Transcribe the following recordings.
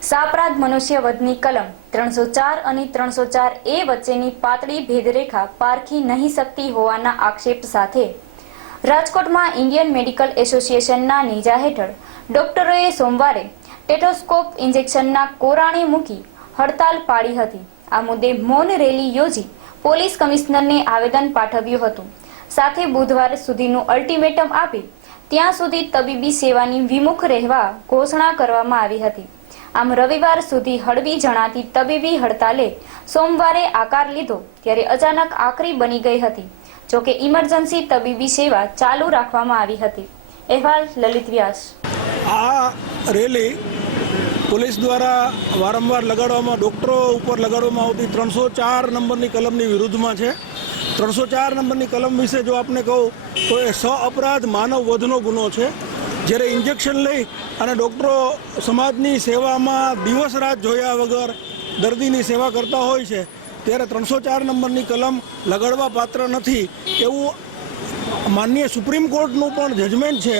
સાપરાધ મનુષ્ય વધની કલમ ત્રણસો ચાર અને ત્રણસો ચાર એ વચ્ચેની પાતળી ભેદરેખા પારખી નહીં શકતી હોવાના આક્ષેપ સાથે રાજકોટમાં ઇન્ડિયન મેડિકલ એસોસિએશનના નેજા હેઠળ ડોક્ટરોએ સોમવારે ટેટોસ્કોપ ઇન્જેક્શનના કોરાણે મૂકી હડતાલ પાડી હતી. આ મુદ્દે મૌન રેલી યોજી પોલીસ કમિશનરને આવેદન પાઠવ્યું હતું. સાથે બુધવાર સુધીનું અલ્ટિમેટમ આપી ત્યાં સુધી તબીબી સેવાની વિમુખ રહેવા ઘોષણા કરવામાં આવી હતી. આમ રવિવાર સુધી હળવી જણાતી તબીબી હડતાલે સોમવારે આકાર લીધો, ત્યારે અચાનક આકરી બની ગઈ હતી. જોકે ઇમરજન્સી તબીબી સેવા ચાલુ રાખવામાં આવી હતી. અહેવાલ લલિત વ્યાસ. આ રેલી પોલીસ દ્વારા વારંવાર લગાડવામાં, ડૉક્ટરો ઉપર લગાડવામાં આવતી ત્રણસો ચાર નંબરની કલમની વિરુદ્ધમાં છે. ત્રણસો ચાર નંબરની કલમ વિશે જો આપને કહું, તો એ સ અપરાધ માનવ વધનો ગુનો છે. જ્યારે ઇન્જેક્શન લઈ અને ડૉક્ટરો સમાજની સેવામાં દિવસ રાત જોયા વગર દર્દીની સેવા કરતા હોય છે, ત્યારે ત્રણસો ચાર નંબરની કલમ લગાડવા પાત્ર નથી એવું માનનીય સુપ્રીમ કોર્ટનું પણ જજમેન્ટ છે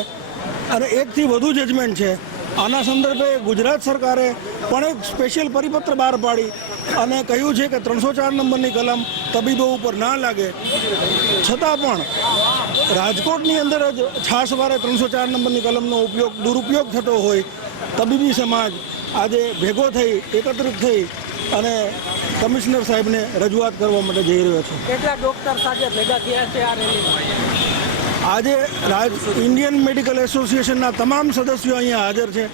અને એકથી વધુ જજમેન્ટ છે. આના સંદર્ભે ગુજરાત સરકારે પણ એક સ્પેશિયલ પરિપત્ર બહાર પાડી અને કહ્યું છે કે ત્રણસો ચાર નંબરની કલમ તબીબો ઉપર ના લાગે. છતાં પણ રાજકોટની અંદર જ છાસવારે ત્રણસો ચાર નંબરની કલમનો ઉપયોગ, દુરુપયોગ થતો હોય, તબીબી સમાજ આજે ભેગો થઈ, એકત્રિત થઈ અને કમિશનર સાહેબને રજૂઆત કરવા માટે જઈ રહ્યો છે. કેટલા ડોક્ટર સાથે ભેગા થયા છે આ રેલીમાં? આજે રાજ ઇન્ડિયન મેડિકલ એસોસિએશનના તમામ સદસ્યો અહીંયા હાજર છે.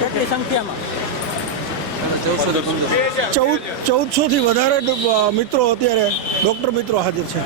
કેટલી સંખ્યામાં? ચૌદ ચૌદસોથી વધારે મિત્રો અત્યારે ડૉક્ટર મિત્રો હાજર છે.